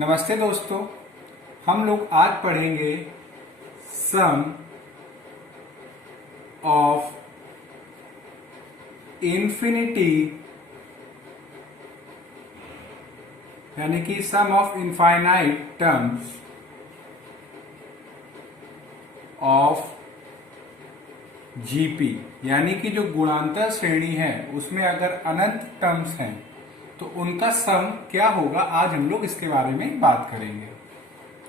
नमस्ते दोस्तों, हम लोग आज पढ़ेंगे सम ऑफ इन्फिनिटी यानी कि sum of infinite terms of GP, यानी कि जो गुणांतर श्रेणी है उसमें अगर अनंत टर्म्स हैं तो उनका सम क्या होगा। आज हम लोग इसके बारे में बात करेंगे।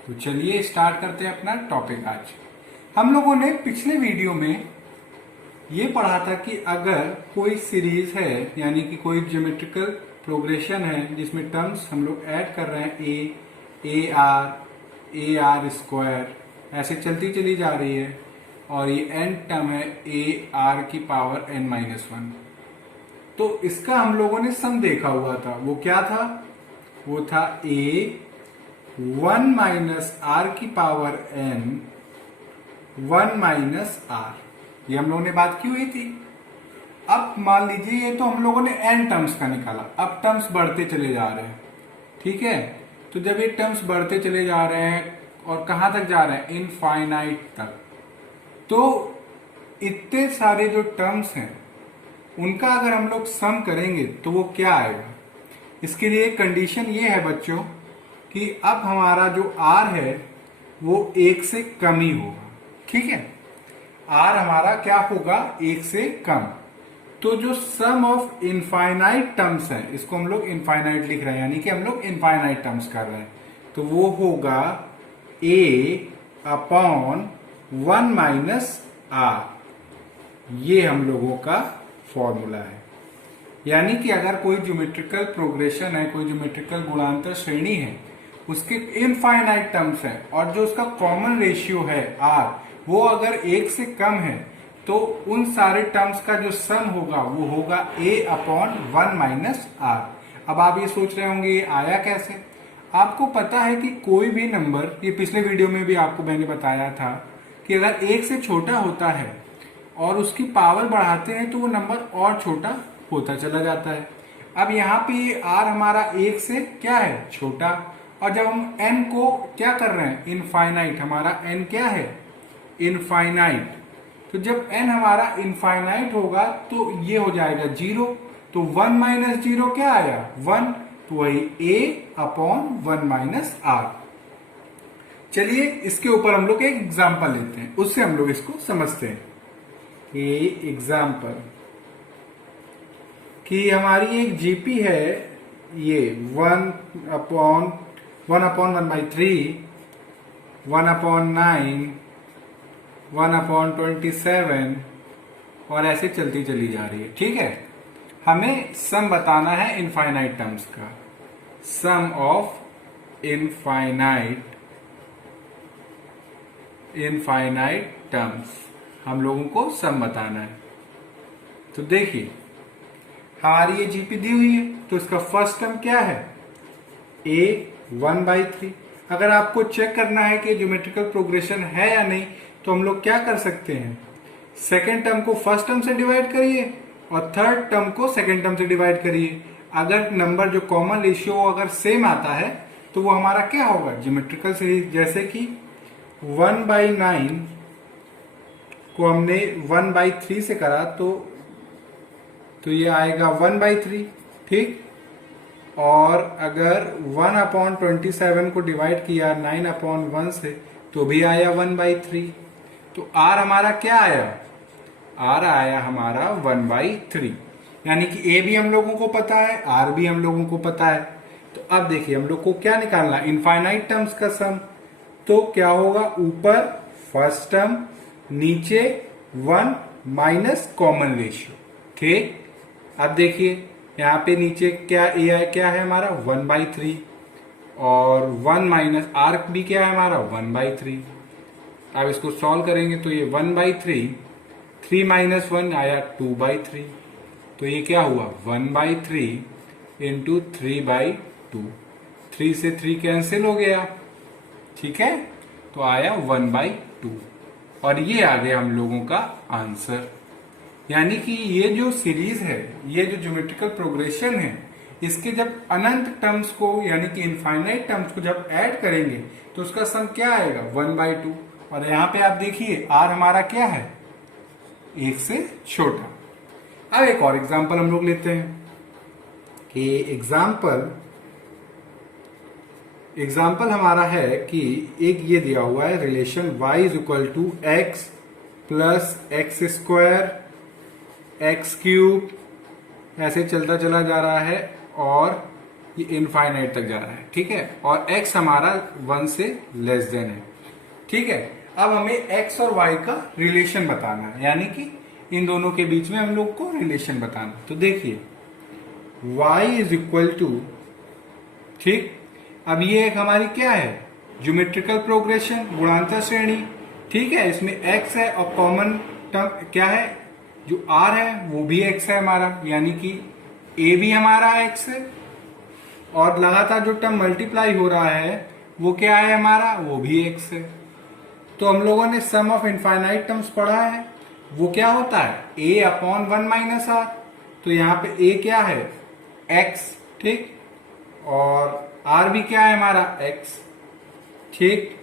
तो चलिए स्टार्ट करते हैं अपना टॉपिक। आज हम लोगों ने पिछले वीडियो में ये पढ़ा था कि अगर कोई सीरीज है यानी कि कोई ज्योमेट्रिकल प्रोग्रेशन है जिसमें टर्म्स हम लोग ऐड कर रहे हैं ए आर स्क्वायर, ऐसे चलती चली जा रही है और ये एन टर्म है ए आर की पावर एन माइनस वन। तो इसका हम लोगों ने सम देखा हुआ था। वो क्या था? वो था ए वन माइनस आर की power n one minus r. ये हम लोगों ने बात की हुई थी। अब मान लीजिए ये तो हम लोगों ने एन टर्म्स का निकाला। अब टर्म्स बढ़ते चले जा रहे हैं, ठीक है। तो जब ये टर्म्स बढ़ते चले जा रहे हैं और कहां तक जा रहे हैं? इनफाइनाइट तक। तो इतने सारे जो टर्म्स हैं उनका अगर हम लोग सम करेंगे तो वो क्या आएगा? इसके लिए कंडीशन ये है बच्चों कि अब हमारा जो आर है वो एक से कम ही होगा, ठीक है। आर हमारा क्या होगा? एक से कम। तो जो सम ऑफ इनफाइनाइट टर्म्स है इसको हम लोग इनफाइनाइट लिख रहे हैं, यानी कि हम लोग इनफाइनाइट टर्म्स कर रहे हैं। तो वो होगा ए अपॉन वन माइनस आर। ये हम लोगों का फॉर्मूला है। यानी कि अगर कोई ज्योमेट्रिकल प्रोग्रेशन है, कोई ज्योमेट्रिकल गुणांतर श्रेणी है, उसके इनफाइनाइट टर्म्स है और जो उसका कॉमन रेशियो है आर वो अगर एक से कम है तो उन सारे टर्म्स का जो सम होगा वो होगा ए अपॉन वन माइनस आर। अब आप ये सोच रहे होंगे ये आया कैसे? आपको पता है कि कोई भी नंबर, ये पिछले वीडियो में भी आपको मैंने बताया था कि अगर एक से छोटा होता है और उसकी पावर बढ़ाते हैं तो वो नंबर और छोटा होता चला जाता है। अब यहाँ पे ये आर हमारा एक से क्या है? छोटा। और जब हम एन को क्या कर रहे हैं? इनफाइनाइट। हमारा एन क्या है? इनफाइनाइट। तो जब एन हमारा इनफाइनाइट होगा तो ये हो जाएगा जीरो। तो वन माइनस जीरो क्या आया? वन। तो वही ए अपॉन वन माइनस आर। चलिए इसके ऊपर हम लोग एक एग्जाम्पल लेते हैं, उससे हम लोग इसको समझते हैं। एग्जाम्पल कि हमारी एक जीपी है, ये one upon one by three, one upon nine, one upon 27 और ऐसे चलती चली जा रही है, ठीक है। हमें सम बताना है इनफाइनाइट टर्म्स का। सम ऑफ इनफाइनाइट टर्म्स हम लोगों को सम बताना है। तो देखिए हमारी ये जीपी दी हुई है तो इसका फर्स्ट टर्म क्या है? ए वन बाई थ्री। अगर आपको चेक करना है कि ज्योमेट्रिकल प्रोग्रेशन है या नहीं तो हम लोग क्या कर सकते हैं? सेकेंड टर्म को फर्स्ट टर्म से डिवाइड करिए और थर्ड टर्म को सेकेंड टर्म से डिवाइड करिए। अगर नंबर जो कॉमन रेशियो अगर सेम आता है तो वो हमारा क्या होगा? Geometrical series. जैसे कि वन बाई नाइन को हमने वन बाई थ्री से करा तो ये आएगा वन बाई थ्री, ठीक। और अगर वन अपॉन 27 को डिवाइड किया नाइन अपॉन वन से तो भी आया वन बाई थ्री। तो आर हमारा क्या आया? आर आया हमारा वन बाई थ्री। यानी कि ए भी हम लोगों को पता है, आर भी हम लोगों को पता है। तो अब देखिए हम लोग को क्या निकालना? इनफाइनाइट टर्म्स का सम। तो क्या होगा? ऊपर फर्स्ट टर्म, नीचे वन माइनस कॉमन रेशियो, ठीक। अब देखिए यहाँ पे नीचे क्या क्या है हमारा? वन बाई थ्री और वन माइनस आर भी क्या है हमारा? One by three. अब इसको सॉल्व करेंगे तो ये one by three, three minus one आया टू बाई थ्री। तो ये क्या हुआ? One by three into three by two. Three से थ्री कैंसिल हो गया, ठीक है। तो आया वन बाई टू और ये आ गया हम लोगों का आंसर। यानी कि ये जो सीरीज है, ये जो ज्योमेट्रिकल प्रोग्रेशन है, इसके जब अनंत टर्म्स को यानी कि इनफाइनाइट टर्म्स को जब ऐड करेंगे तो उसका सम क्या आएगा 1/2। और यहाँ पे आप देखिए r हमारा क्या है, 1 से छोटा। अब एक और एग्जांपल हम लोग लेते हैं कि एग्जाम्पल हमारा है कि एक ये दिया हुआ है relation y is equal to x plus x square x cube, ऐसे चलता चला जा रहा है और ये इनफाइनाइट तक जा रहा है, ठीक है। और x हमारा 1 से लेस देन है, ठीक है। अब हमें x और y का रिलेशन बताना है, यानी कि इन दोनों के बीच में हम लोग को रिलेशन बताना। तो देखिए y इज इक्वल टू, ठीक, अब ये एक हमारी क्या है, ज्योमेट्रिकल प्रोग्रेशन, गुणांतर श्रेणी, ठीक है। इसमें x है और कॉमन टर्म क्या है, जो r है वो भी x है हमारा, यानी कि a भी हमारा x है और लगातार जो टर्म मल्टीप्लाई हो रहा है वो क्या है हमारा, वो भी x है। तो हम लोगों ने सम ऑफ इनफाइनाइट टर्म्स पढ़ा है, वो क्या होता है a अपॉन 1 माइनस r। तो यहाँ पे a क्या है, x, ठीक, और r भी क्या है हमारा x, ठीक।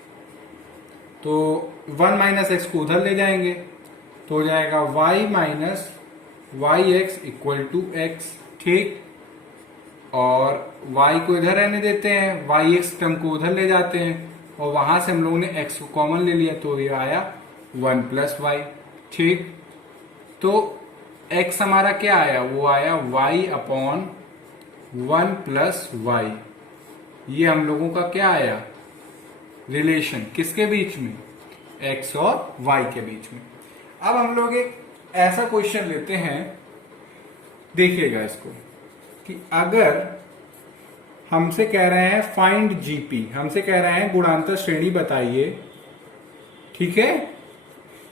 तो 1 माइनस एक्स को उधर ले जाएंगे तो हो जाएगा y minus y x equal to x, ठीक। और y को इधर रहने देते हैं, वाई एक्स टर्म को उधर ले जाते हैं और वहां से हम लोगों ने x को कॉमन ले लिया तो ये आया 1 प्लस वाई, ठीक। तो x हमारा क्या आया, वो आया y अपॉन 1 प्लस वाई। ये हम लोगों का क्या आया, रिलेशन, किसके बीच में, x और y के बीच में। अब हम लोग एक ऐसा क्वेश्चन लेते हैं, देखिएगा इसको, कि अगर हमसे कह रहे हैं फाइंड जीपी, हमसे कह रहे हैं गुणांतर श्रेणी बताइए, ठीक है,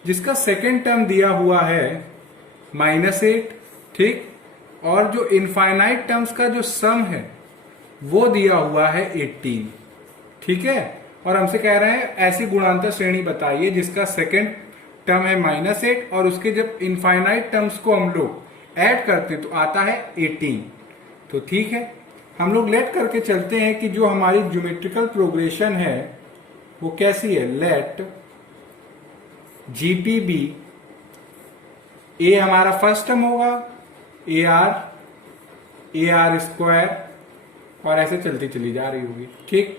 जिसका सेकंड टर्म दिया हुआ है -8, ठीक, और जो इनफाइनाइट टर्म्स का जो सम है वो दिया हुआ है 18, ठीक है। और हमसे कह रहे हैं ऐसी गुणांतर श्रेणी बताइए जिसका सेकंड टर्म है -8 और उसके जब इनफाइनाइट टर्म्स को हम लोग ऐड करते तो आता है 18। तो ठीक है, हम लोग लेट करके चलते हैं कि जो हमारी ज्योमेट्रिकल प्रोग्रेशन है वो कैसी है, लेट जीपी बी, ए हमारा फर्स्ट टर्म होगा, ए आर स्क्वायर, और ऐसे चलती चली जा रही होगी, ठीक।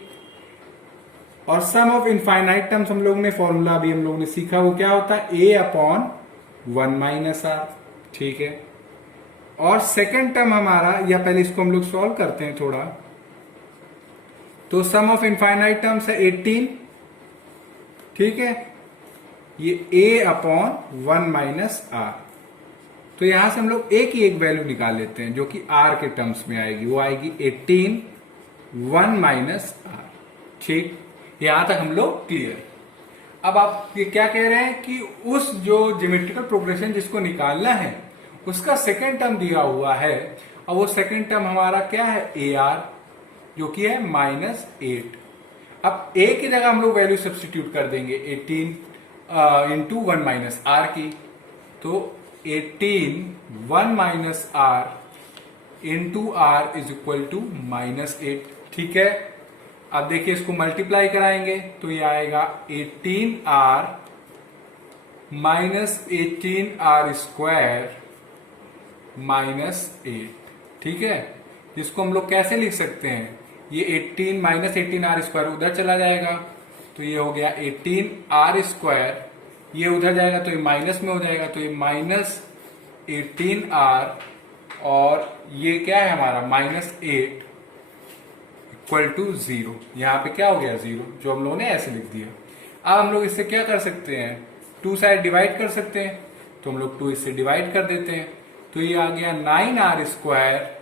और सम ऑफ इनफाइनाइट टर्म्स हम लोग ने फॉर्मूला अभी हम लोगों ने सीखा, वो क्या होता है, ए अपॉन 1 माइनस आर, ठीक है। और सेकंड टर्म हमारा, या पहले इसको हम लोग सॉल्व करते हैं थोड़ा, तो सम ऑफ इनफाइनाइट टर्म्स है 18, ठीक है, ये a अपॉन 1 माइनस आर। तो यहां से हम लोग a की एक वैल्यू निकाल लेते हैं जो कि r के टर्म्स में आएगी, वो आएगी 18 1 माइनस आर, ठीक। यहां तक हम लोग क्लियर। अब आप ये क्या कह रहे हैं कि उस जो ज्योमेट्रिकल प्रोग्रेशन जिसको निकालना है उसका सेकेंड टर्म दिया हुआ है, और वो सेकेंड टर्म हमारा क्या है, ए आर, जो कि है -8। अब a की जगह हम लोग वैल्यू सब्स्टिट्यूट कर देंगे 18 इंटू 1 माइनस आर की, तो 18 1 minus r into r is equal to -8, ठीक है। अब देखिए इसको मल्टीप्लाई कराएंगे तो ये आएगा 18r माइनस 18r स्क्वायर -8, ठीक है। जिसको हम लोग कैसे लिख सकते हैं, ये 18 माइनस 18r स्क्वायर उधर चला जाएगा तो ये हो गया 18r स्क्वायर, ये उधर जाएगा तो ये माइनस में हो जाएगा तो ये -18r, और ये क्या है हमारा -8 इक्वल टू 0। यहाँ पे क्या हो गया 0, जो हम लोगों ने ऐसे लिख दिया। अब हम लोग इससे क्या कर सकते हैं, 2 साइड डिवाइड कर सकते हैं, तो हम लोग 2 इससे डिवाइड कर देते हैं, तो ये आ गया 9r square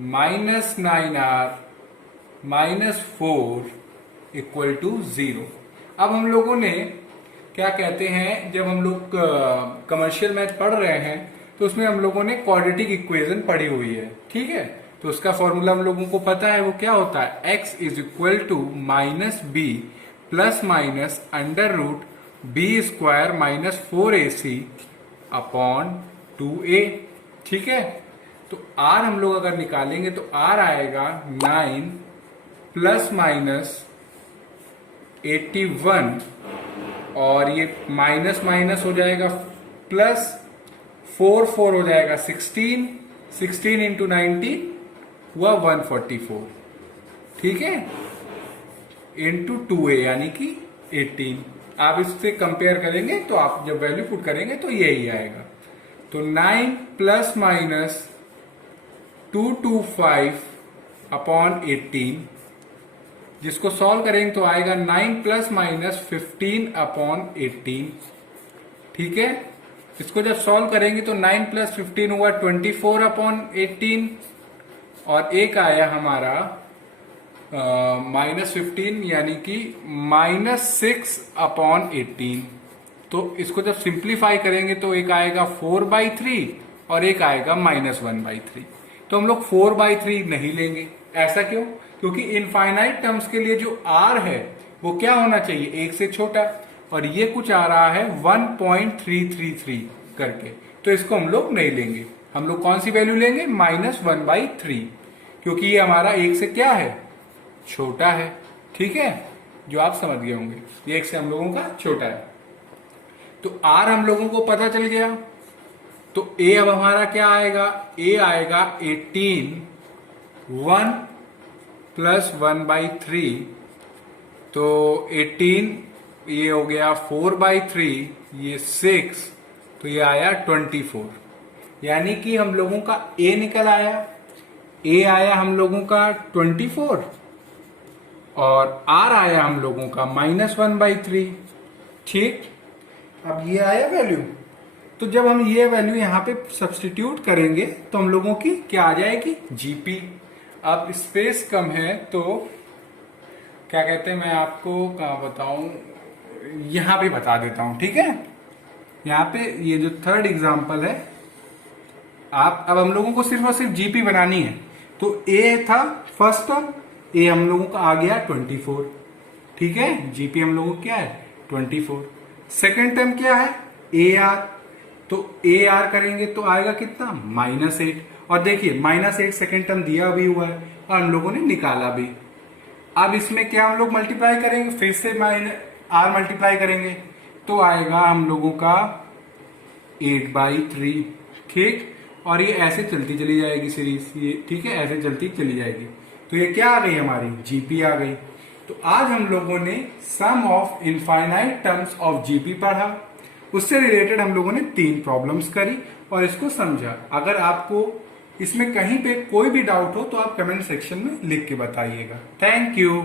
minus 9r minus 4 equal to 0। अब हम लोगों ने क्या कहते हैं, जब हम लोग कमर्शियल मैथ पढ़ रहे हैं तो उसमें हम लोगों ने क्वाड्रेटिक इक्वेशन पढ़ी हुई है, ठीक है। तो उसका फॉर्मूला हम लोगों को पता है, वो क्या होता है, x is equal to minus b plus minus under root b square minus 4ac upon 2a, ठीक है। तो r हम लोग अगर निकालेंगे तो r आएगा 9 प्लस माइनस 81, और ये माइनस माइनस हो जाएगा प्लस, 4 4 हो जाएगा 16, 16 इंटू 19 हुआ 144, ठीक है, इंटू 2a यानी कि 18। आप इससे कंपेयर करेंगे तो आप जब वैल्यू पुट करेंगे तो यही आएगा। तो 9 प्लस माइनस 225 अपॉन 18, जिसको सॉल्व करेंगे तो आएगा 9 प्लस माइनस 15 अपॉन 18, ठीक है। इसको जब सॉल्व करेंगे तो 9 प्लस 15 हुआ 24 अपॉन 18, और एक आया हमारा -15 यानी कि -6 अपॉन 18। तो इसको जब सिंप्लीफाई करेंगे तो एक आएगा 4/3 और एक आएगा -1/3। तो हम लोग 4/3 नहीं लेंगे। ऐसा क्यों? क्योंकि इनफाइनाइट टर्म्स के लिए जो r है वो क्या होना चाहिए, 1 से छोटा, और ये कुछ आ रहा है 1.333 करके, तो इसको हम लोग नहीं लेंगे। हम लोग कौन सी वैल्यू लेंगे, -1/3, क्योंकि ये हमारा 1 से क्या है, छोटा है, ठीक है, जो आप समझ गए होंगे, ये 1 से हम लोगों का छोटा है। तो r हम लोगों को पता चल गया। तो a अब हमारा क्या आएगा, a आएगा 18, 1 प्लस 1/3, तो 18 ये हो गया 4/3, ये 6, तो ये आया 24, यानी कि हम लोगों का a निकल आया। a आया हम लोगों का 24 और r आया हम लोगों का -1/3, ठीक। अब ये आया वैल्यू, तो जब हम ये वैल्यू यहाँ पे सब्स्टिट्यूट करेंगे तो हम लोगों की क्या आ जाएगी, जीपी। अब स्पेस कम है तो क्या कहते हैं, मैं आपको कहाँ बताऊं, यहाँ पे बता देता हूं, ठीक है। यहाँ पे ये जो थर्ड एग्जांपल है, आप अब हम लोगों को सिर्फ और सिर्फ जीपी बनानी है। तो ए था फर्स्ट टर्म, ए हम लोगों का आ गया 24, ठीक है, जीपी हम लोगों को क्या है 24। सेकेंड टर्म क्या है, ए आर, तो ए आर करेंगे तो आएगा कितना, -8, और देखिए -8 सेकेंड टर्म दिया भी हुआ है और हम लोगों ने निकाला भी। अब इसमें क्या हम लोग मल्टीप्लाई करेंगे, फिर से आर मल्टीप्लाई करेंगे तो आएगा हम लोगों का 8/3, ठीक, और ये ऐसे चलती चली जाएगी सीरीज, ये ठीक है, ऐसे चलती चली जाएगी। तो ये क्या आ गई, हमारी जीपी आ गई। तो आज हम लोगों ने sum of infinite terms of GP पढ़ा, उससे रिलेटेड हम लोगों ने 3 प्रॉब्लम्स करी और इसको समझा। अगर आपको इसमें कहीं पे कोई भी डाउट हो तो आप कमेंट सेक्शन में लिख के बताइएगा। Thank you.